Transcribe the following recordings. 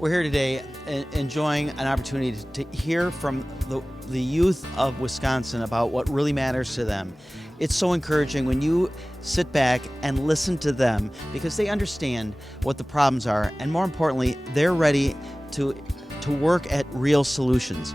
We're here today enjoying an opportunity to hear from the youth of Wisconsin about what really matters to them. It's so encouraging when you sit back and listen to them because they understand what the problems are, and more importantly, they're ready to work at real solutions.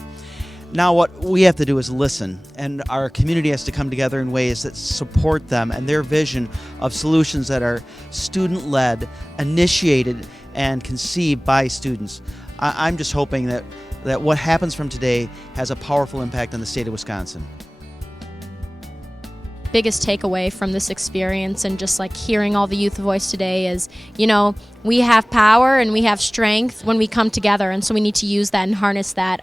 Now what we have to do is listen, and our community has to come together in ways that support them and their vision of solutions that are student-led, initiated, and conceived by students. I'm just hoping that what happens from today has a powerful impact on the state of Wisconsin. Biggest takeaway from this experience and just like hearing all the youth voice today is, we have power and we have strength when we come together, and so we need to use that and harness that.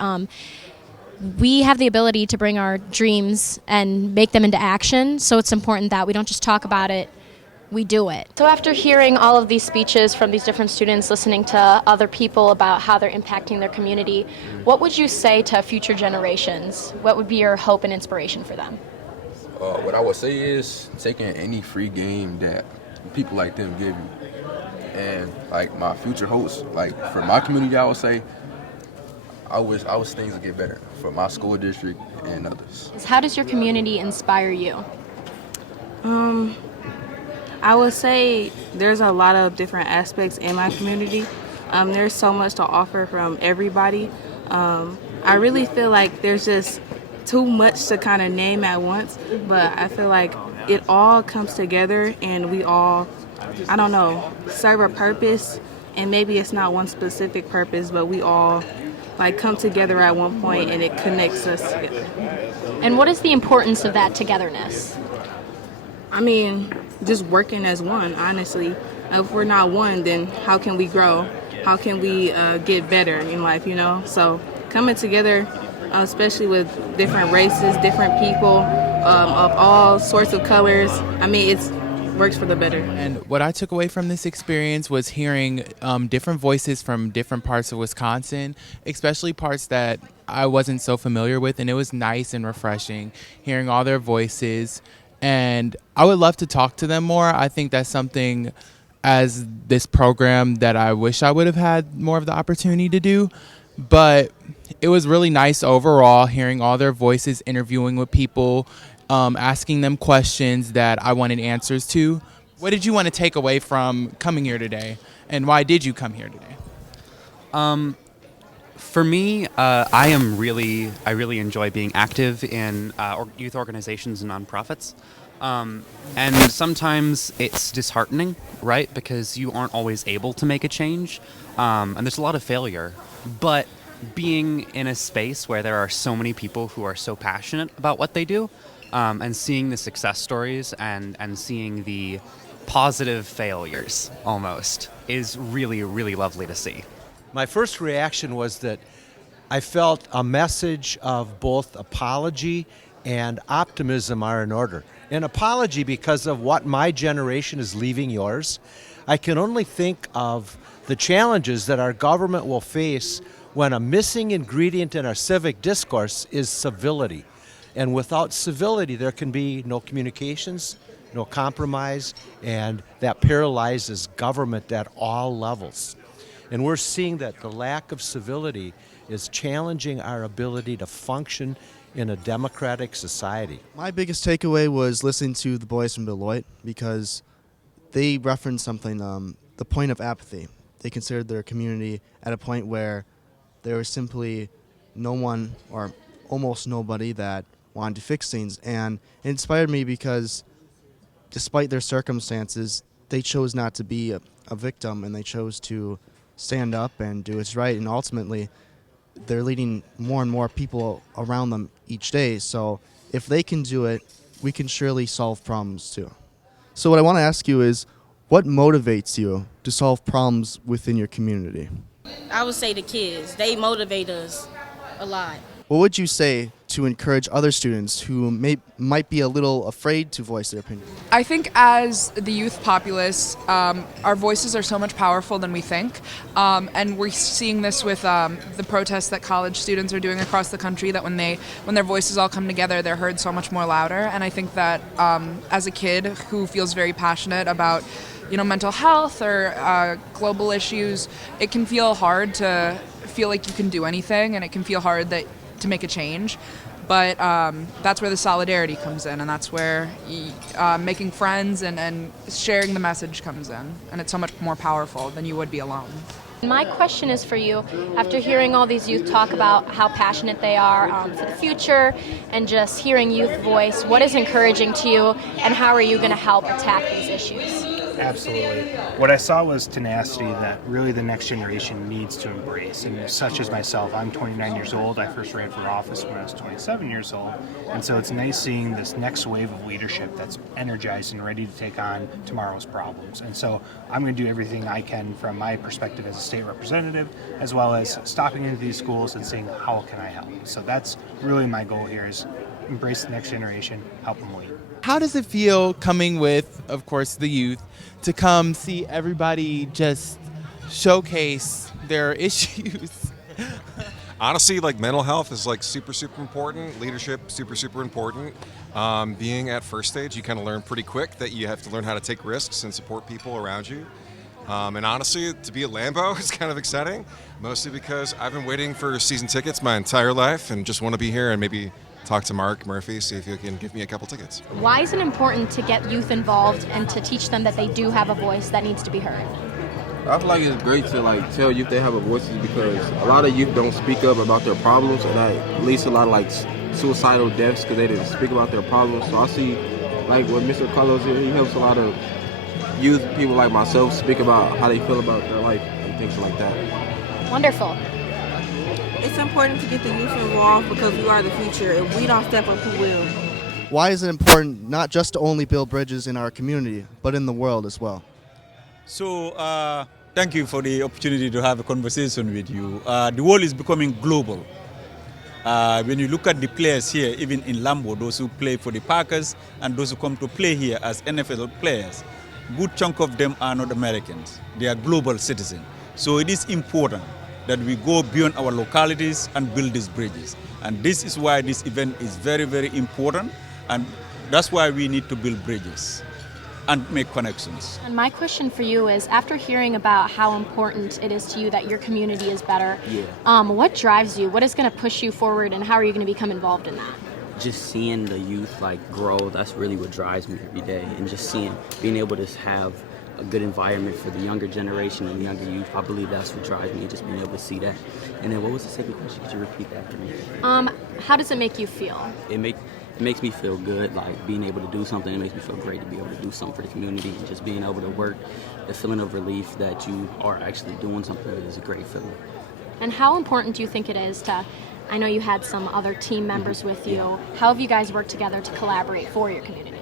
We have the ability to bring our dreams and make them into action, so it's important that we don't just talk about it, we do it. So after hearing all of these speeches from these different students, listening to other people about how they're impacting their community, what would you say to future generations? What would be your hope and inspiration for them? What I would say is taking any free game that people like them give you. And like my future hopes, like for my community, I would say, I wish things would get better for my school district and others. How does your community inspire you? I would say there's a lot of different aspects in my community. There's so much to offer from everybody. I really feel like there's just too much to kind of name at once, but I feel like it all comes together and we all, serve a purpose, and maybe it's not one specific purpose, but we all come together at one point and it connects us together. And what is the importance of that togetherness? Just working as one, honestly. If we're not one, then how can we grow? How can we get better in life, So coming together, especially with different races, different people of all sorts of colors, it works for the better. And what I took away from this experience was hearing different voices from different parts of Wisconsin, especially parts that I wasn't so familiar with, and it was nice and refreshing hearing all their voices. And I would love to talk to them more. I think that's something as this program that I wish I would have had more of the opportunity to do. But it was really nice overall hearing all their voices, interviewing with people, asking them questions that I wanted answers to. What did you want to take away from coming here today, and why did you come here today? For me, I really enjoy being active in youth organizations and nonprofits. And sometimes it's disheartening, right? Because you aren't always able to make a change. And there's a lot of failure. But being in a space where there are so many people who are so passionate about what they do, and seeing the success stories and seeing the positive failures almost is really, really lovely to see. My first reaction was that I felt a message of both apology and optimism are in order. An apology because of what my generation is leaving yours. I can only think of the challenges that our government will face when a missing ingredient in our civic discourse is civility. And without civility, there can be no communications, no compromise, and that paralyzes government at all levels. And we're seeing that the lack of civility is challenging our ability to function in a democratic society. My biggest takeaway was listening to the boys from Beloit because they referenced something, the point of apathy. They considered their community at a point where there was simply no one or almost nobody that wanted to fix things. And it inspired me because despite their circumstances, they chose not to be a victim, and they chose to stand up and do what's right. And ultimately, they're leading more and more people around them each day. So if they can do it, we can surely solve problems too. So what I want to ask you is, what motivates you to solve problems within your community? I would say the kids. They motivate us a lot. What would you say to encourage other students who might be a little afraid to voice their opinion? I think as the youth populace, our voices are so much powerful than we think. And we're seeing this with the protests that college students are doing across the country, that when their voices all come together, they're heard so much more louder. And I think that as a kid who feels very passionate about mental health or global issues, it can feel hard to feel like you can do anything, and it can feel hard to make a change. But that's where the solidarity comes in, and that's where making friends and sharing the message comes in. And it's so much more powerful than you would be alone. My question is for you, after hearing all these youth talk about how passionate they are for the future and just hearing youth voice, what is encouraging to you and how are you going to help attack these issues? Absolutely. What I saw was tenacity that really the next generation needs to embrace. And such as myself, I'm 29 years old. I first ran for office when I was 27 years old. And so it's nice seeing this next wave of leadership that's energized and ready to take on tomorrow's problems. And so I'm going to do everything I can from my perspective as a state representative, as well as stopping into these schools and saying, how can I help? So that's really my goal here, is embrace the next generation, help them lead. How does it feel coming with, of course, the youth, to come see everybody just showcase their issues? Honestly, like, mental health is like super important. Leadership, super important. Being at first stage, you kind of learn pretty quick that you have to learn how to take risks and support people around you. And honestly, to be at Lambeau is kind of exciting, mostly because I've been waiting for season tickets my entire life and just want to be here and maybe talk to Mark Murphy, see if he can give me a couple tickets. Why is it important to get youth involved and to teach them that they do have a voice that needs to be heard? I feel like it's great to tell youth they have a voice, because a lot of youth don't speak up about their problems, and that leads to a lot of suicidal deaths because they didn't speak about their problems. So I see with Mr. Carlos here, he helps a lot of youth, people like myself, speak about how they feel about their life and things like that. Wonderful. It's important to get the youth involved because we are the future. If we don't step up, who will? Why is it important not just to only build bridges in our community, but in the world as well? So, thank you for the opportunity to have a conversation with you. The world is becoming global. When you look at the players here, even in Lambeau, those who play for the Packers and those who come to play here as NFL players, good chunk of them are not Americans. They are global citizens. So it is important that we go beyond our localities and build these bridges. And this is why this event is very, very important. And that's why we need to build bridges and make connections. And my question for you is, after hearing about how important it is to you that your community is better, what drives you? What is going to push you forward, and how are you going to become involved in that? Just seeing the youth grow, that's really what drives me every day. And just being able to have a good environment for the younger generation and the younger youth, I believe that's what drives me, just being able to see that. And then what was the second question? Could you repeat that for me? How does it make you feel? It makes me feel good, being able to do something. It makes me feel great to be able to do something for the community, and just being able to work, the feeling of relief that you are actually doing something is a great feeling. And how important do you think it is I know you had some other team members with you. How have you guys worked together to collaborate for your community?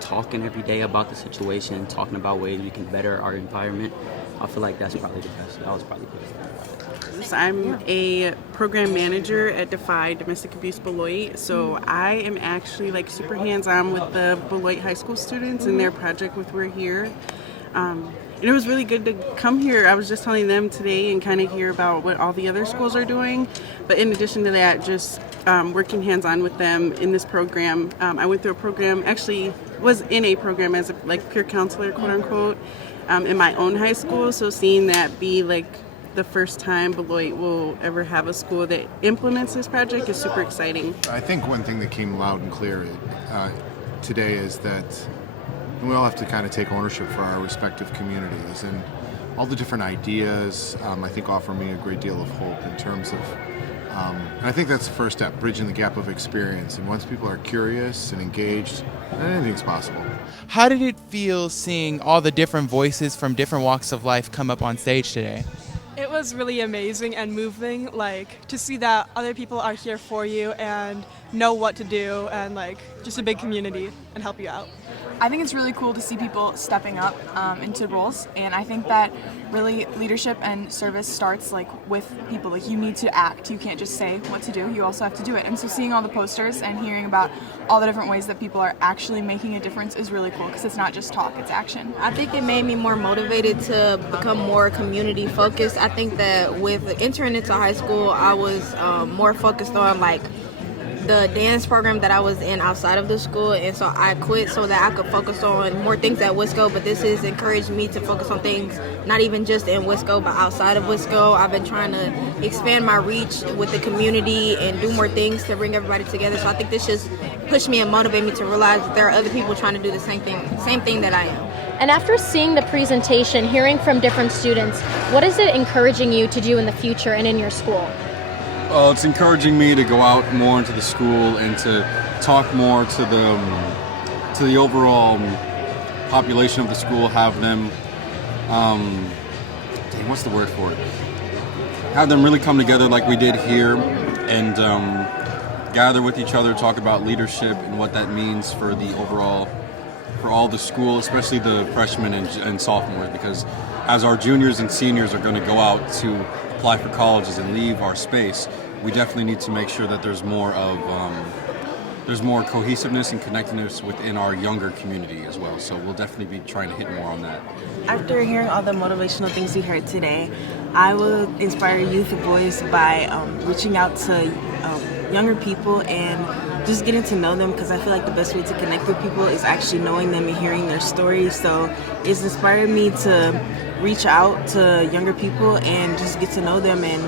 Talking every day about the situation, talking about ways we can better our environment. I feel like that's probably the best. That was probably the best thing. I'm a program manager at DeFi Domestic Abuse Beloit, so I am actually super hands-on with the Beloit High School students and their project with We're Here. And it was really good to come here. I was just telling them today and kind of hear about what all the other schools are doing. But in addition to that, just working hands-on with them in this program. I went through a program, actually was in a program as a peer counselor, quote-unquote, in my own high school. So seeing that be the first time Beloit will ever have a school that implements this project is super exciting. I think one thing that came loud and clear today is that we all have to kind of take ownership for our respective communities, and all the different ideas I think offer me a great deal of hope in terms of and I think that's the first step, bridging the gap of experience. And once people are curious and engaged, anything's possible. How did it feel seeing all the different voices from different walks of life come up on stage today? It was really amazing and moving, to see that other people are here for you and know what to do, and just a big community and help you out. I think it's really cool to see people stepping up into roles, and I think that really leadership and service starts with people. You need to act. You can't just say what to do. You also have to do it. And so seeing all the posters and hearing about all the different ways that people are actually making a difference is really cool, because it's not just talk, it's action. I think it made me more motivated to become more community focused. I think that with entering into high school, I was more focused on the dance program that I was in outside of the school, and so I quit so that I could focus on more things at Wisco. But this has encouraged me to focus on things not even just in Wisco but outside of Wisco. I've been trying to expand my reach with the community and do more things to bring everybody together. So I think this just pushed me and motivated me to realize that there are other people trying to do the same thing that I am. And after seeing the presentation, hearing from different students, what is it encouraging you to do in the future and in your school? Well, it's encouraging me to go out more into the school and to talk more to the overall population of the school, have them, what's the word for it? Have them really come together like we did here and gather with each other, talk about leadership and what that means for the overall, for all the school, especially the freshmen and sophomores, because as our juniors and seniors are going to go out to apply for colleges and leave our space, we definitely need to make sure that there's more cohesiveness and connectedness within our younger community as well. So we'll definitely be trying to hit more on that. After hearing all the motivational things we heard today, I will inspire youth voice by reaching out to younger people and just getting to know them, because I feel like the best way to connect with people is actually knowing them and hearing their stories. So it's inspired me to reach out to younger people and just get to know them and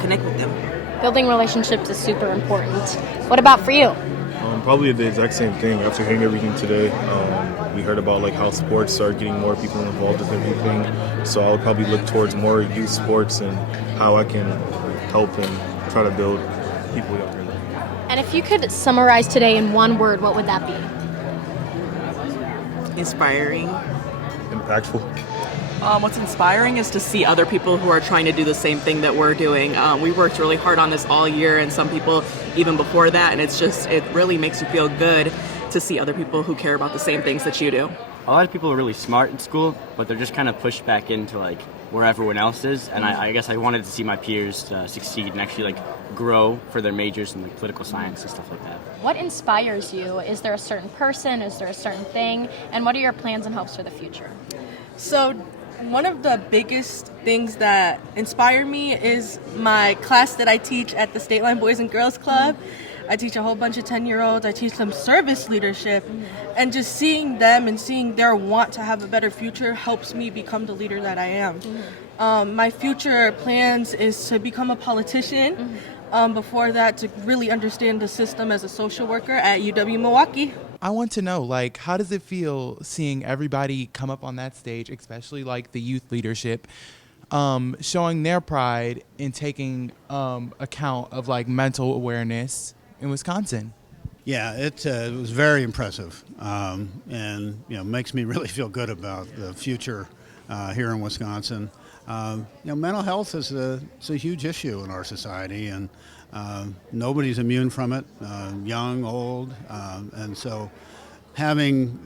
connect with them. Building relationships is super important. What about for you? Probably the exact same thing. After hearing everything today, we heard about like how sports are getting more people involved with everything. So I'll probably look towards more youth sports and how I can help and try to build people younger. And if you could summarize today in one word, what would that be? Inspiring. Impactful. What's inspiring is to see other people who are trying to do the same thing that we're doing. We worked really hard on this all year, and some people even before that, and it really makes you feel good to see other people who care about the same things that you do. A lot of people are really smart in school, but they're just kind of pushed back into like where everyone else is, and I guess I wanted to see my peers succeed and actually like grow for their majors in like political science and stuff like that. What inspires you? Is there a certain person? Is there a certain thing? And what are your plans and hopes for the future? So one of the biggest things that inspire me is my class that I teach at the State Line Boys and Girls Club. I teach a whole bunch of 10-year-olds. I teach them service leadership. And just seeing them and seeing their want to have a better future helps me become the leader that I am. My future plans is to become a politician. Before that, to really understand the system as a social worker at UW Milwaukee. I want to know, like, how does it feel seeing everybody come up on that stage, especially like the youth leadership, showing their pride in taking account of like mental awareness in Wisconsin? Yeah, it was very impressive, and makes me really feel good about the future here in Wisconsin. Mental health is a huge issue in our society, and nobody's immune from it, young, old, and so having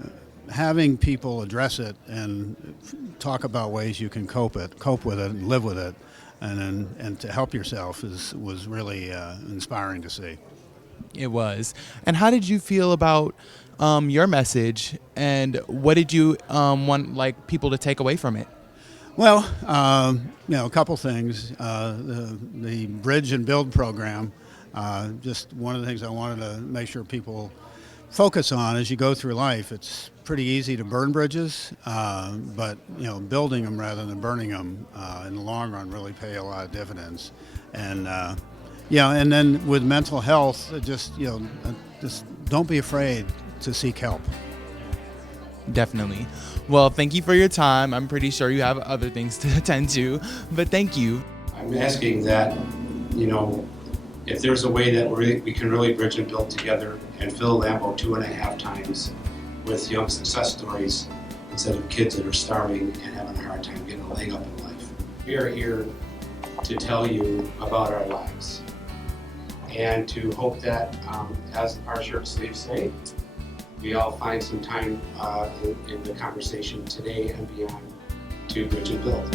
people address it and talk about ways you can cope with it, and live with it, and to help yourself was really inspiring to see. It was. And how did you feel about your message, and what did you want like people to take away from it? Well, a couple things. The Bridge and Build program, just one of the things I wanted to make sure people focus on as you go through life. It's pretty easy to burn bridges, but building them rather than burning them in the long run really pay a lot of dividends. And and then with mental health, just don't be afraid to seek help. Definitely. Well, thank you for your time. I'm pretty sure you have other things to attend to, but thank you. I'm asking that, if there's a way that we can really bridge and build together and fill Lambeau 2.5 times with young success stories instead of kids that are starving and having a hard time getting a leg up in life. We are here to tell you about our lives and to hope that, as our shirt sleeves say, we all find some time in the conversation today and beyond to bridge and build.